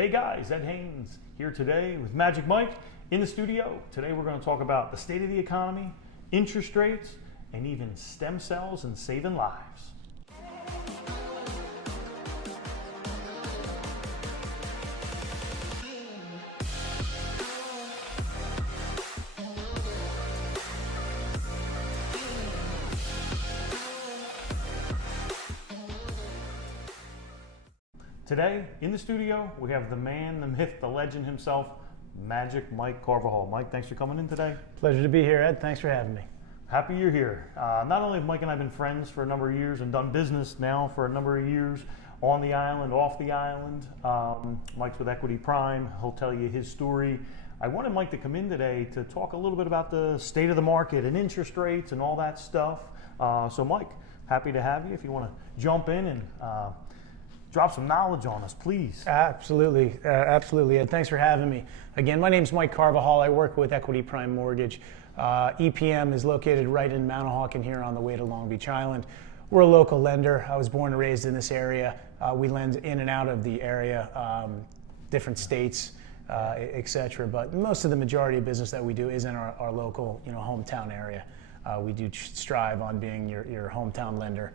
Hey guys, Ed Haines here today with Magic Mike in the studio. Today we're going to talk about the state of the economy, interest rates, and even stem cells and saving lives. Today, in the studio, we have the man, the myth, the legend himself, Magic Mike Carvajal. Mike, thanks for coming in today. Pleasure to be here, Ed. Thanks for having me. Happy you're here. Not only have Mike and I been friends for a number of years and done business now for a number of years on the island, off the island. Mike's with Equity Prime. He'll tell you his story. I wanted Mike to come in today to talk a little bit about the state of the market and interest rates and all that stuff. So Mike, happy to have you. If you want to jump in and drop some knowledge on us, please. Absolutely, Ed. Thanks for having me. Again, my name's Mike Carvajal. I work with Equity Prime Mortgage. EPM is located right in Manahawkin here on the way to Long Beach Island. We're a local lender. I was born and raised in this area. We lend in and out of the area, different states, etc. But most of the majority of business that we do is in our local, hometown area. We do strive on being your hometown lender.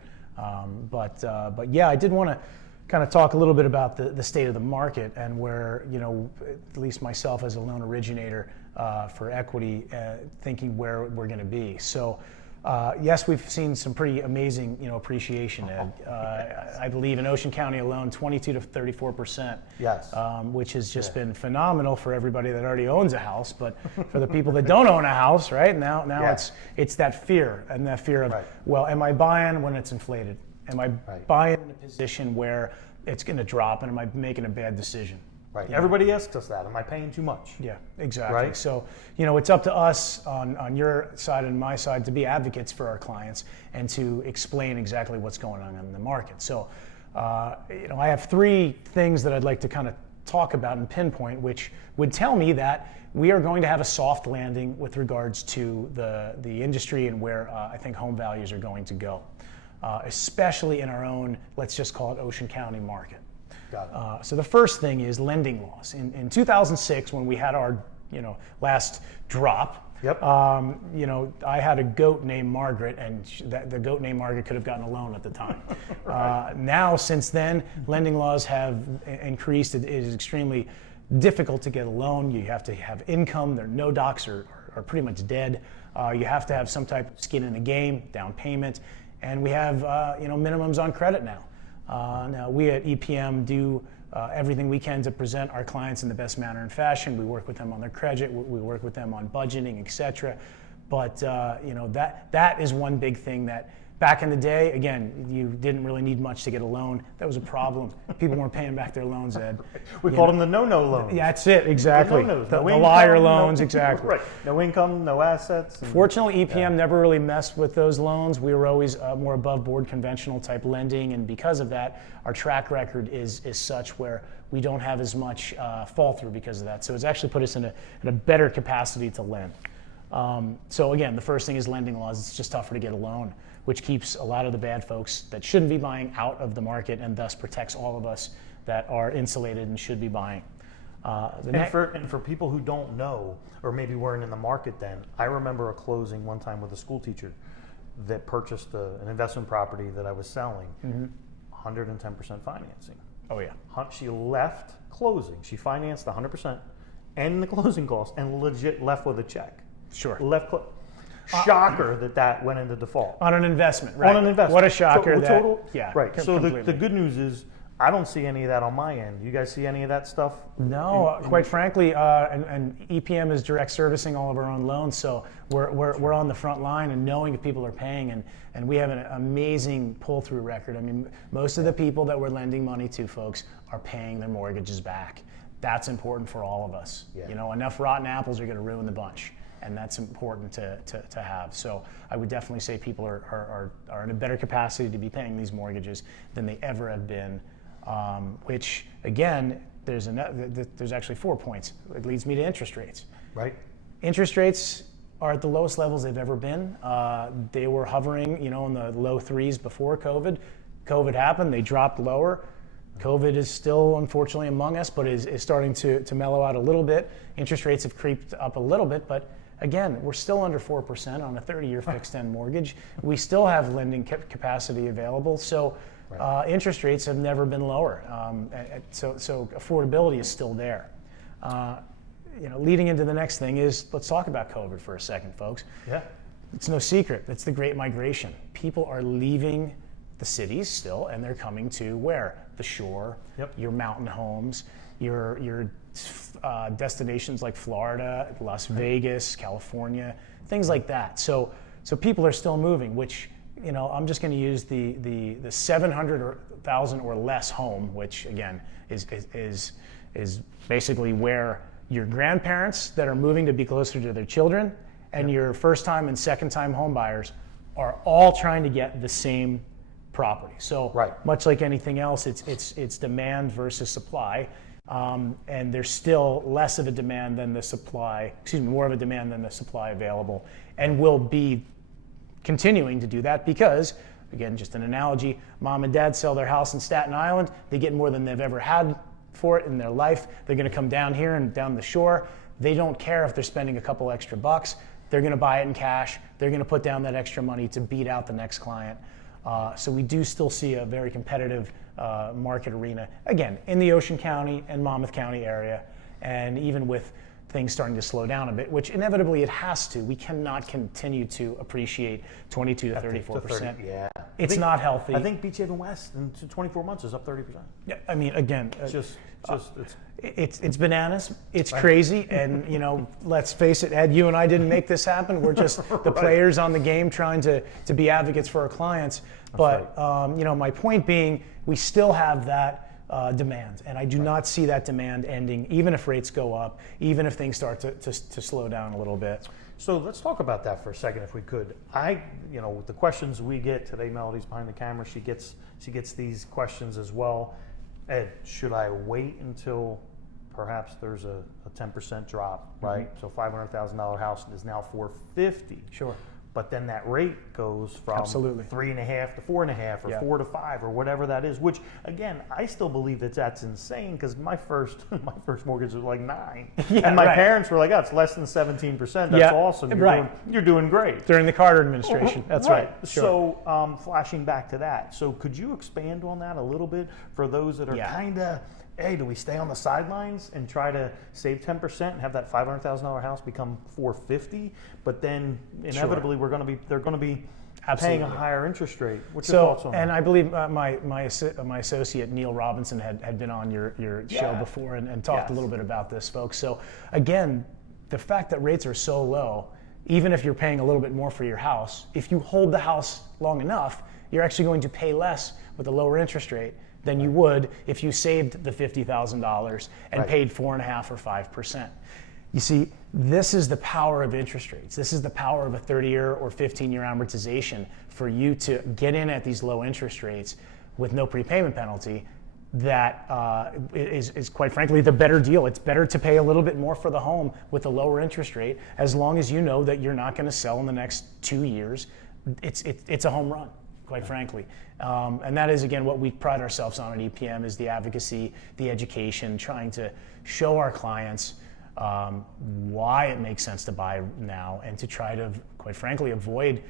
But yeah, I did want to kind of talk a little bit about the state of the market and where, at least myself as a loan originator for equity, thinking where we're going to be. So yes, we've seen some pretty amazing, appreciation, Ed. I believe in Ocean County alone, 22 to 34%. Yes. Which has just been phenomenal for everybody that already owns a house, but for the people that don't own a house, right now it's that fear and that fear of, well, am I buying when it's inflated? Am I buying in a position where it's going to drop, and am I making a bad decision? Right. Everybody asks us that. Am I paying too much? Yeah, exactly. Right? So, it's up to us on your side and my side to be advocates for our clients and to explain exactly what's going on in the market. So, I have three things that I'd like to kind of talk about and pinpoint, which would tell me that we are going to have a soft landing with regards to the industry and where I think home values are going to go. Especially in our own, let's just call it Ocean County market. Got it. So the first thing is lending laws. In 2006, when we had our last drop, I had a goat named Margaret, and the goat named Margaret could have gotten a loan at the time. Now, since then, lending laws have increased. It is extremely difficult to get a loan. You have to have income. No docs are pretty much dead. You have to have some type of skin in the game, down payment. And we have minimums on credit now. Now we at EPM do everything we can to present our clients in the best manner and fashion. We work with them on their credit. We work with them on budgeting, etc. But that is one big thing that back in the day, again, you didn't really need much to get a loan. That was a problem. People weren't paying back their loans, Ed. We called them the no-no loans. Yeah, that's it, exactly. The liar loans, exactly. Right. No income, no assets. Fortunately, EPM never really messed with those loans. We were always more above board conventional type lending, and because of that, our track record is such where we don't have as much fall through because of that. So it's actually put us in a better capacity to lend. So again, the first thing is lending laws. It's just tougher to get a loan, which keeps a lot of the bad folks that shouldn't be buying out of the market and thus protects all of us that are insulated and should be buying. And for people who don't know, or maybe weren't in the market then, I remember a closing one time with a school teacher that purchased an investment property that I was selling, 110% financing. Oh yeah. She left closing. She financed 100% and the closing costs and legit left with a check. Sure. Shocker that went into default. On an investment, right? On an investment. What a shocker. Right. So the good news is I don't see any of that on my end. You guys see any of that stuff? No, quite frankly, and EPM is direct servicing all of our own loans, so we're on the front line and knowing if people are paying, and we have an amazing pull-through record. I mean, most of the people that we're lending money to, folks, are paying their mortgages back. That's important for all of us. Yeah. Enough rotten apples are going to ruin the bunch. And that's important to have. So I would definitely say people are in a better capacity to be paying these mortgages than they ever have been, which again, there's actually 4 points. It leads me to interest rates. Right. Interest rates are at the lowest levels they've ever been. They were hovering, in the low threes before COVID. COVID happened, they dropped lower. COVID is still unfortunately among us, but is starting to mellow out a little bit. Interest rates have creeped up a little bit, but again, we're still under 4% on a 30-year fixed-end mortgage. We still have lending capacity available, so interest rates have never been lower. So affordability is still there. Leading into the next thing is, let's talk about COVID for a second, folks. Yeah. It's no secret. It's the Great Migration. People are leaving the cities still, and they're coming to where? The shore, your mountain homes, your destinations like Florida, Las Vegas, California, things like that. So people are still moving, which, I'm just going to use the 700,000 or less home, which again is basically where your grandparents that are moving to be closer to their children and your first time and second time home buyers are all trying to get the same property. So much like anything else, it's demand versus supply. And there's still less of a demand than the supply, more of a demand than the supply available, and will be continuing to do that because, again, just an analogy, mom and dad sell their house in Staten Island, they get more than they've ever had for it in their life. They're going to come down here and down the shore. They don't care if they're spending a couple extra bucks. They're going to buy it in cash. They're going to put down that extra money to beat out the next client. So we do still see a very competitive market arena, again, in the Ocean County and Monmouth County area, and even with things starting to slow down a bit, which inevitably it has to. We cannot continue to appreciate 22 to 34%. Yeah. It's not healthy. I think Beach Haven West in 24 months is up 30%. Yeah, I mean, again, it's bananas. It's crazy, and let's face it, Ed, you and I didn't make this happen. We're just the players on the game trying to be advocates for our clients. But my point being, we still have that demand, and I do not see that demand ending, even if rates go up, even if things start to slow down a little bit. So let's talk about that for a second, if we could. With the questions we get today, Melody's behind the camera. She gets these questions as well. Ed, should I wait until perhaps there's a 10% drop, right? So $500,000 house is now $450. Sure. But then that rate goes from 3.5 to 4.5 or 4 to 5 or whatever that is. Which again, I still believe that's insane because my first mortgage was like 9, and my parents were like, "Oh, it's less than 17%. That's awesome. You're doing great." During the Carter administration, that's right. Sure. So flashing back to that, so could you expand on that a little bit for those that are kind of, hey, do we stay on the sidelines and try to save 10% and have that $500,000 house become $450? But then inevitably they're going to be paying a higher interest rate. What's your thoughts on that? And I believe my associate Neil Robinson had been on your show before and talked a little bit about this, folks. So again, the fact that rates are so low, even if you're paying a little bit more for your house, if you hold the house long enough, you're actually going to pay less with a lower interest rate than you would if you saved the $50,000 and paid 4.5% or 5%. You see, this is the power of interest rates. This is the power of a 30-year or 15-year amortization for you to get in at these low interest rates with no prepayment penalty. That is quite frankly the better deal. It's better to pay a little bit more for the home with a lower interest rate, as long as you know that you're not going to sell in the next 2 years. It's a home run, quite frankly. And that is, again, what we pride ourselves on at EPM, is the advocacy, the education, trying to show our clients why it makes sense to buy now, and to try to, quite frankly, avoid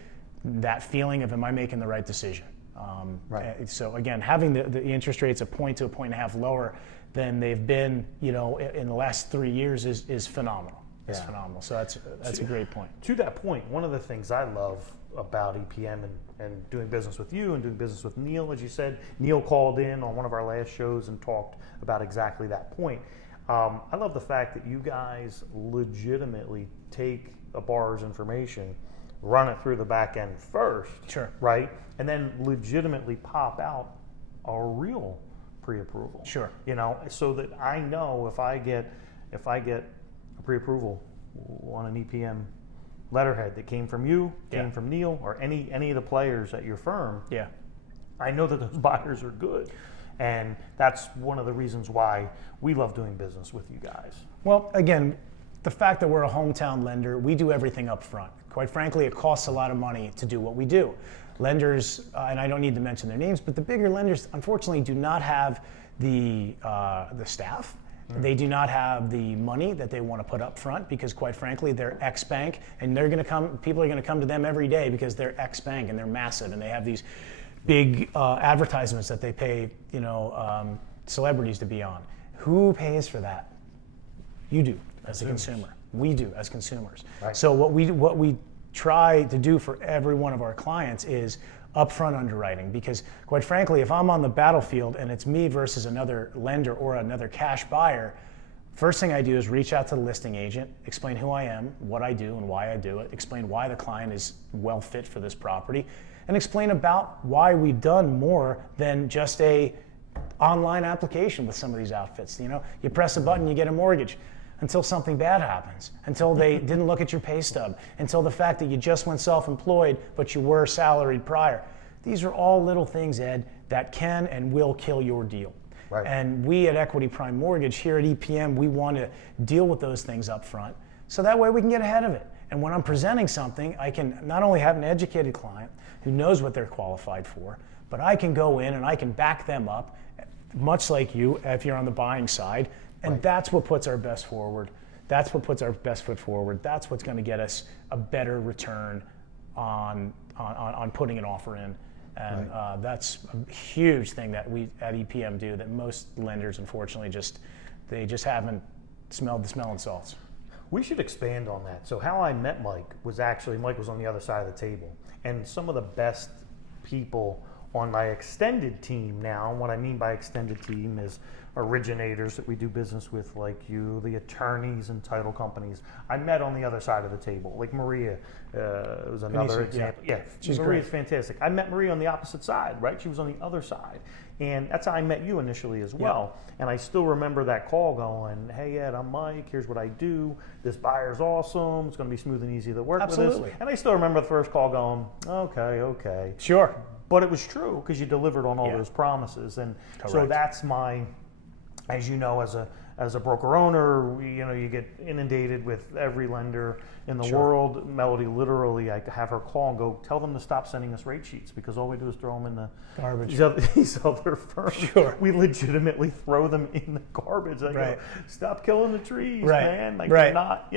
that feeling of, am I making the right decision? So again, having the interest rates a point to a point and a half lower than they've been, in the last 3 years is phenomenal. It's phenomenal. So that's a great point. To that point, one of the things I love about EPM and doing business with you and doing business with Neil, as you said, Neil called in on one of our last shows and talked about exactly that point. I love the fact that you guys legitimately take a borrower's information, run it through the back end first, right, and then legitimately pop out a real pre-approval. So that I know if I get a pre-approval on an EPM letterhead that came from you, came from Neil, or any of the players at your firm, I know that those buyers are good. And that's one of the reasons why we love doing business with you guys. Well, again, the fact that we're a hometown lender, we do everything up front. Quite frankly, it costs a lot of money to do what we do. Lenders, and I don't need to mention their names, but the bigger lenders, unfortunately, do not have the staff. They do not have the money that they want to put up front because, quite frankly, they're ex-bank, and they're going to come. People are going to come to them every day because they're ex-bank and they're massive, and they have these big advertisements that they pay, celebrities to be on. Who pays for that? You do as a consumer. We do as consumers. Right. So what we try to do for every one of our clients is upfront underwriting, because quite frankly, if I'm on the battlefield and it's me versus another lender or another cash buyer, first thing I do is reach out to the listing agent, explain who I am, what I do and why I do it, explain why the client is well fit for this property, and explain about why we've done more than just a online application with some of these outfits. You press a button, you get a mortgage, until something bad happens, until they didn't look at your pay stub, until the fact that you just went self-employed, but you were salaried prior. These are all little things, Ed, that can and will kill your deal. Right. And we at Equity Prime Mortgage here at EPM, we want to deal with those things up front, so that way we can get ahead of it. And when I'm presenting something, I can not only have an educated client who knows what they're qualified for, but I can go in and I can back them up, much like you if you're on the buying side. And Right. that's what puts our best forward. That's what puts our best foot forward. That's what's going to get us a better return on putting an offer in. And Right. that's a huge thing that we at EPM do that most lenders, unfortunately, they just haven't smelled the smelling salts. We should expand on that. So how I met Mike was actually, Mike was on the other side of the table. And some of the best people on my extended team now, and what I mean by extended team is originators that we do business with, like you, the attorneys and title companies. I met on the other side of the table, like Maria was another example. Yeah, she's Maria's great. fantastic. I met Maria on the opposite side, right? She was on the other side. And that's how I met you initially as well. And I still remember that call going, hey Ed, I'm Mike, here's what I do. This buyer's awesome, it's gonna be smooth and easy to work with Absolutely. us. And I still remember the first call going, okay. Sure. But it was true because you delivered on all Yeah. those promises. And so Correct. that's my, as you know, as a broker owner, you get inundated with every lender in the Sure. world. Melody, literally, I have her call and go, tell them to stop sending us rate sheets because all we do is throw them in the Garbage. These other firms. Sure. We legitimately throw them in the garbage. I Right. go, stop killing the trees, Right. man. Like, Right. they're not,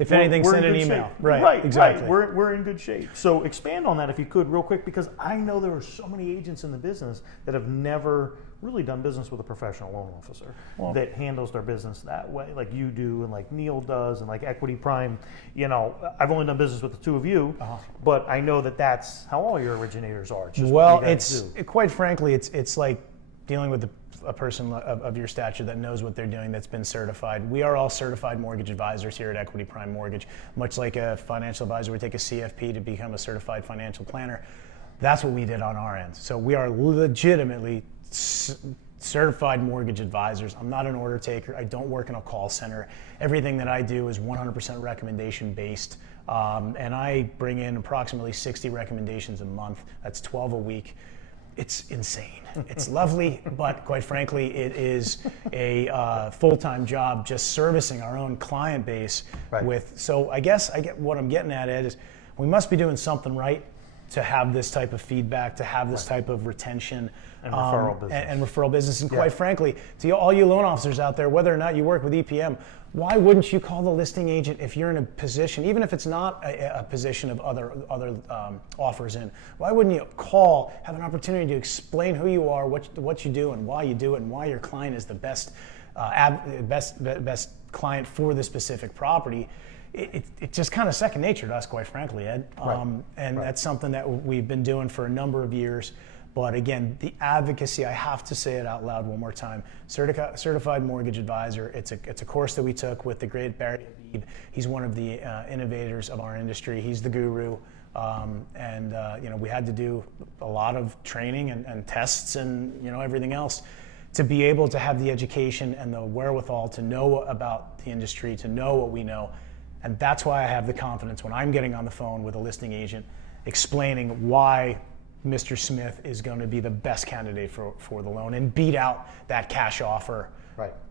If we're- anything, we're send in an good email. shape. Right, exactly. We're in good shape. So expand on that if you could real quick, because I know there are so many agents in the business that have never really done business with a professional loan officer that handles their business that way, like you do and like Neil does and like Equity Prime. I've only done business with the two of you, but I know that that's how all your originators are. It's just Well, what you guys do. quite frankly, it's like dealing with a person of your stature that knows what they're doing, that's been certified. We are all certified mortgage advisors here at Equity Prime Mortgage. Much like a financial advisor would take a CFP to become a certified financial planner. That's what we did on our end. So we are legitimately certified mortgage advisors. I'm not an order taker. I don't work in a call center. Everything that I do is 100% recommendation based. And I bring in approximately 60 recommendations a month. That's 12 a week. It's insane. It's lovely, but quite frankly, it is a full-time job just servicing our own client base. Right. So I guess what I'm getting at, Ed, is we must be doing something right to have this type of feedback, to have this type of retention And referral business. and referral business. And quite frankly, to all you loan officers out there, whether or not you work with EPM, why wouldn't you call the listing agent if you're in a position, even if it's not a position of other offers in? Why wouldn't you call, have an opportunity to explain who you are, what you do, and why you do it, and why your client is the best client for this specific property? It's just kind of second nature to us, quite frankly, Ed. That's something that we've been doing for a number of years. But again, the advocacy, I have to say it out loud one more time. Certified mortgage advisor. It's a course that we took with the great Barry Habib. He's one of the innovators of our industry. He's the guru. We had to do a lot of training and tests and everything else to be able to have the education and the wherewithal to know about the industry, to know what we know. And that's why I have the confidence when I'm getting on the phone with a listing agent explaining why Mr. Smith is going to be the best candidate for the loan and beat out that cash offer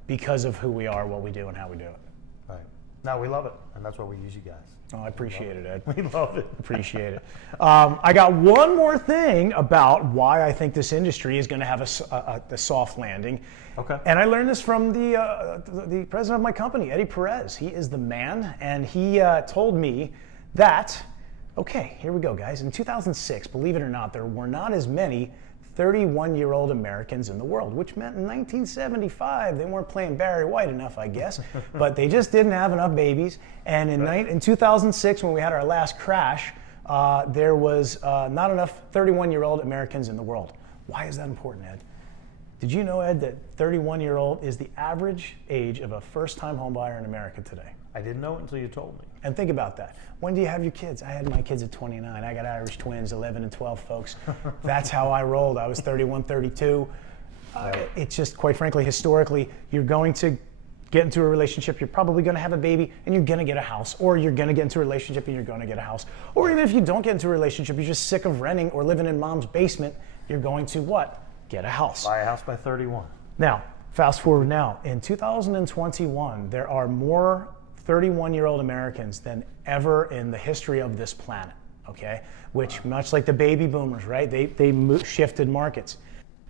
because of who we are, what we do, and how we do it. Right. No, we love it, and that's why we use you guys. Oh, I appreciate it, Ed. We love it. Appreciate it. I got one more thing about why I think this industry is going to have a soft landing. Okay. And I learned this from the president of my company, Eddie Perez. He is the man, and he told me that, okay, here we go, guys. In 2006, believe it or not, there were not as many 31-year-old Americans in the world, which meant in 1975 they weren't playing Barry White enough, I guess, but they just didn't have enough babies. And in 2006, when we had our last crash, there was not enough 31-year-old Americans in the world. Why is that important, Ed? Did you know, Ed, that 31-year-old is the average age of a first-time home buyer in America today? I didn't know it until you told me. And think about that. When do you have your kids? I had my kids at 29. I got Irish twins, 11 and 12, folks. That's how I rolled. I was 31, 32. It's just, quite frankly, historically, you're going to get into a relationship, you're probably going to have a baby, and you're going to get a house. Or you're going to get into a relationship and you're going to get a house. Or even if you don't get into a relationship, you're just sick of renting or living in mom's basement, you're going to what? Get a house. Buy a house by 31. Now, fast forward now. In 2021, there are more 31-year-old Americans than ever in the history of this planet, okay? Which, much like the baby boomers, right? They shifted markets.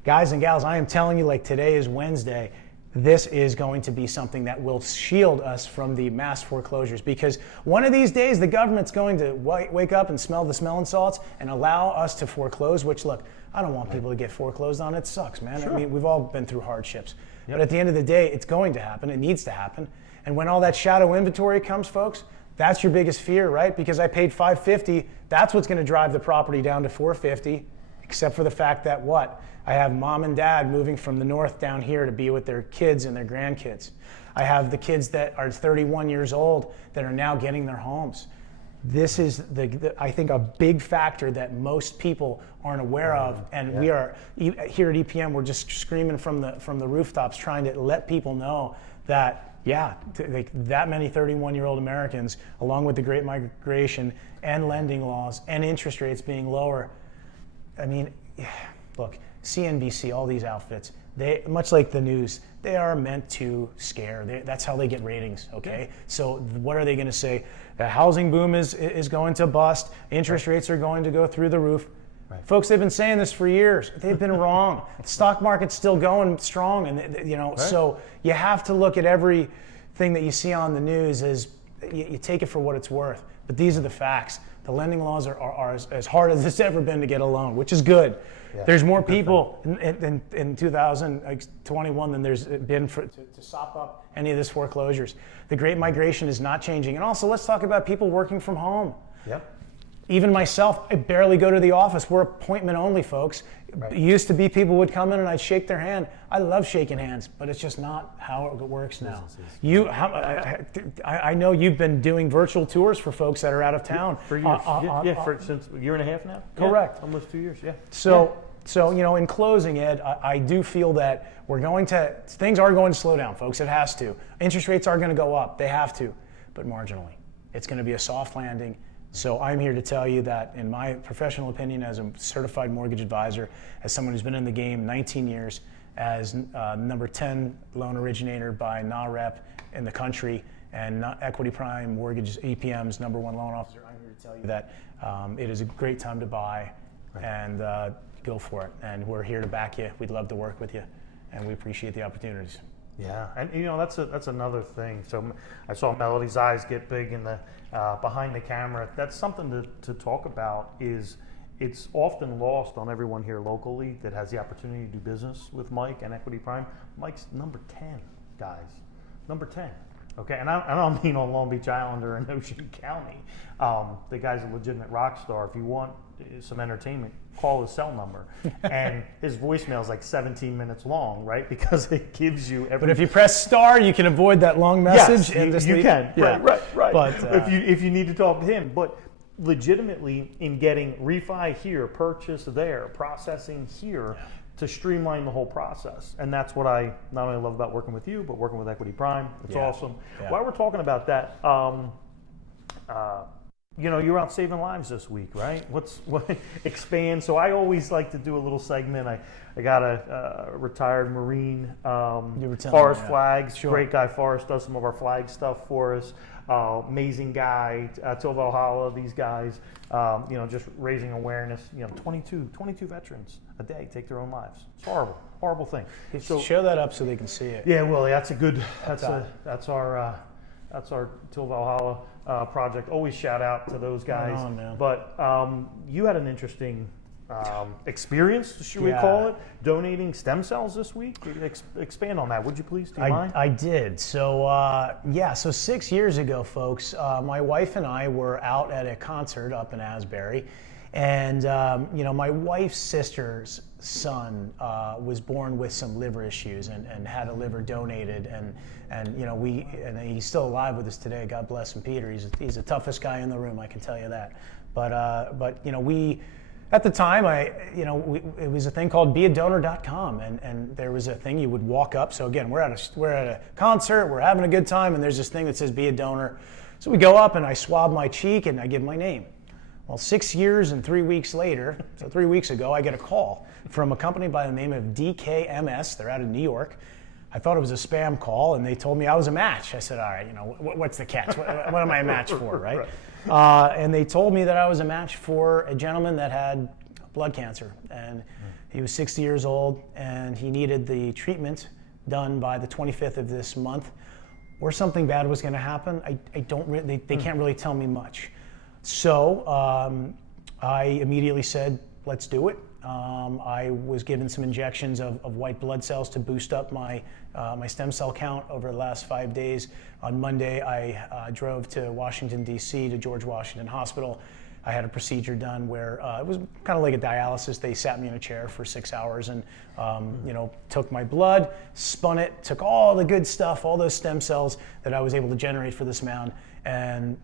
Guys and gals, I am telling you, like today is Wednesday, this is going to be something that will shield us from the mass foreclosures, because one of these days the government's going to wake up and smell the smelling salts and allow us to foreclose, which, look, I don't want people to get foreclosed on. It sucks, man. Sure. I mean, we've all been through hardships. But at the end of the day, it's going to happen. It needs to happen. And when all that shadow inventory comes, folks, that's your biggest fear, right? Because I paid $550, that's what's going to drive the property down to $450, except for the fact that what? I have mom and dad moving from the north down here to be with their kids and their grandkids. I have the kids that are 31 years old that are now getting their homes. This is, I think, a big factor that most people aren't aware of, and we are here at EPM. We're just screaming from the rooftops, trying to let people know that that many 31-year-old Americans, along with the Great Migration and lending laws and interest rates being lower. I mean, look, CNBC, all these outfits, they, much like the news, they are meant to scare. That's how they get ratings, okay? So what are they going to say? The housing boom is going to bust. Interest rates are going to go through the roof. Right. Folks, they've been saying this for years. They've been wrong. The stock market's still going strong, and so you have to look at everything that you see on the news as you take it for what it's worth. But these are the facts. The lending laws are as hard as it's ever been to get a loan, which is good. Yeah, there's more people in 2021 than there's been to sop up any of this foreclosures. The Great Migration is not changing. And also, let's talk about people working from home. Yep. Even myself, I barely go to the office. We're appointment only, folks. Right. It used to be people would come in and I'd shake their hand. I love shaking hands, but it's just not how it works now. I know you've been doing virtual tours for folks that are out of town. For years. Since a year and a half now? Correct. Yeah, almost 2 years, yeah. So in closing, Ed, I do feel that things are going to slow down, folks. It has to. Interest rates are going to go up. They have to, but marginally. It's going to be a soft landing. So I'm here to tell you that, in my professional opinion, as a certified mortgage advisor, as someone who's been in the game 19 years, as number 10 loan originator by NAREP in the country, and Equity Prime Mortgage EPM's number 1 loan officer, I'm here to tell you that it is a great time to buy, and go for it. And we're here to back you. We'd love to work with you, and we appreciate the opportunities. Yeah, and that's another thing. So I saw Melody's eyes get big in the behind the camera. That's something to talk about. It's often lost on everyone here locally that has the opportunity to do business with Mike and Equity Prime. Mike's number 10, guys, number 10. Okay, and I don't mean on Long Beach Island or in Ocean County. The guy's a legitimate rock star. If you want some entertainment, call his cell number. And his voicemail is like 17 minutes long, right? Because it gives you every... But if you press star, you can avoid that long message. Yes, you can. Yeah. Right. But if you need to talk to him. But legitimately, in getting refi here, purchase there, processing here, to streamline the whole process. And that's what I not only love about working with you, but working with Equity Prime. It's awesome. Yeah. While we're talking about that, you're out saving lives this week, right? What expand? So I always like to do a little segment. I got a retired Marine, Forrest Flags. Sure. Great guy. Forrest does some of our flag stuff for us. Amazing guy. Till Valhalla. These guys, just raising awareness. 22 veterans a day take their own lives. It's horrible thing. So show that up so they can see it. Yeah, Willie, that's our Till Valhalla project. Always shout out to those guys. Right on, man. But you had an interesting experience, should we call it, donating stem cells this week. Expand on that, would you please? Do you mind? I did. So so 6 years ago, folks, my wife and I were out at a concert up in Asbury, and my wife's sister's son was born with some liver issues and had a liver donated, and he's still alive with us today. God bless him, Peter. He's the toughest guy in the room, I can tell you that. But we. At the time, it was a thing called beadonor.com, and there was a thing you would walk up. So again, we're at a concert, we're having a good time, and there's this thing that says be a donor. So we go up and I swab my cheek and I give my name. Well, 6 years and 3 weeks later, so 3 weeks ago, I get a call from a company by the name of DKMS. They're out of New York. I thought it was a spam call, and they told me I was a match. I said, all right, what's the catch? What am I a match for, right? And they told me that I was a match for a gentleman that had blood cancer, and he was 60 years old, and he needed the treatment done by the 25th of this month, or something bad was going to happen. They can't really tell me much. So I immediately said, let's do it. I was given some injections of white blood cells to boost up my stem cell count over the last 5 days. On Monday, I drove to Washington, D.C., to George Washington Hospital. I had a procedure done where it was kind of like a dialysis. They sat me in a chair for 6 hours and took my blood, spun it, took all the good stuff, all those stem cells that I was able to generate for this man, and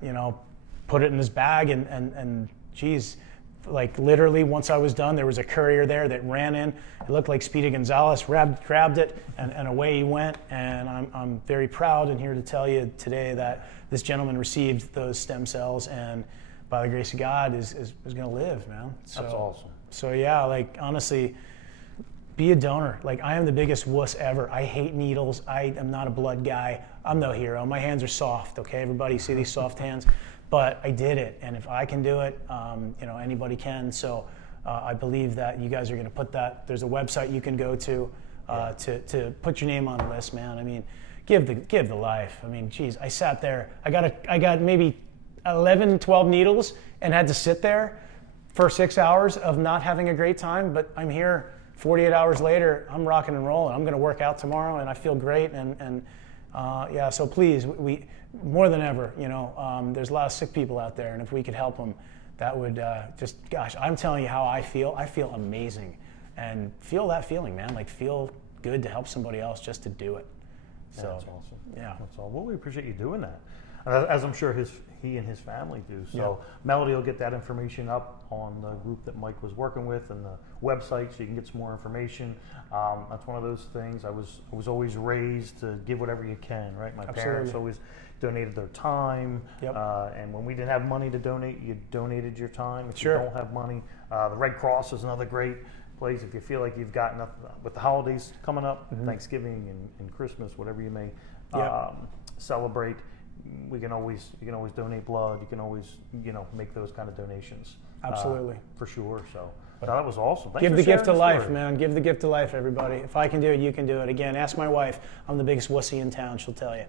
put it in his bag, and geez, like literally once I was done, there was a courier there that ran in. It looked like Speedy Gonzalez, grabbed it, and away he went. And I'm very proud and here to tell you today that this gentleman received those stem cells, and by the grace of God is going to live, man. That's awesome. So yeah, like honestly, be a donor. Like I am the biggest wuss ever. I hate needles. I am not a blood guy. I'm no hero. My hands are soft. Okay, everybody see these soft hands? But I did it, and if I can do it, anybody can. So I believe that you guys are going to put that. There's a website you can go to put your name on the list, man. I mean, give the life. I mean, geez, I sat there. I got maybe 11, 12 needles, and had to sit there for 6 hours of not having a great time. But I'm here 48 hours later. I'm rocking and rolling. I'm going to work out tomorrow, and I feel great. So please, we more than ever, there's a lot of sick people out there, and if we could help them, that would gosh, I'm telling you how I feel. I feel amazing, and feel that feeling, man. Like feel good to help somebody else just to do it. So that's awesome. Yeah, that's all. Well, we appreciate you doing that, as I'm sure he and his family do. So Melody will get that information up on the group that Mike was working with and the website, so you can get some more information. That's one of those things. I was always raised to give whatever you can, right? My parents always donated their time, and when we didn't have money to donate, you donated your time. If you don't have money, the Red Cross is another great place. If you feel like you've got enough with the holidays coming up, Thanksgiving and Christmas, whatever you may celebrate, you can always donate blood. You can always make those kind of donations. Absolutely, for sure. So that was awesome. Thanks Give for the gift of life, story. man. Give the gift of life, everybody. If I can do it, you can do it. Again, ask my wife. I'm the biggest wussy in town. She'll tell you,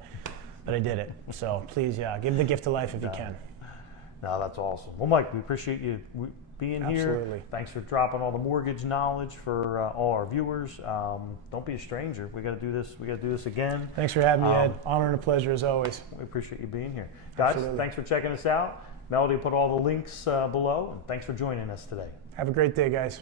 but I did it. So please, give the gift of life if you can. No, that's awesome. Well, Mike, we appreciate you being here. Absolutely. Thanks for dropping all the mortgage knowledge for all our viewers. Don't be a stranger. We got to do this. We got to do this again. Thanks for having me, Ed. Honor and a pleasure as always. We appreciate you being here, guys. Absolutely. Thanks for checking us out. Melody will put all the links below. And thanks for joining us today. Have a great day, guys.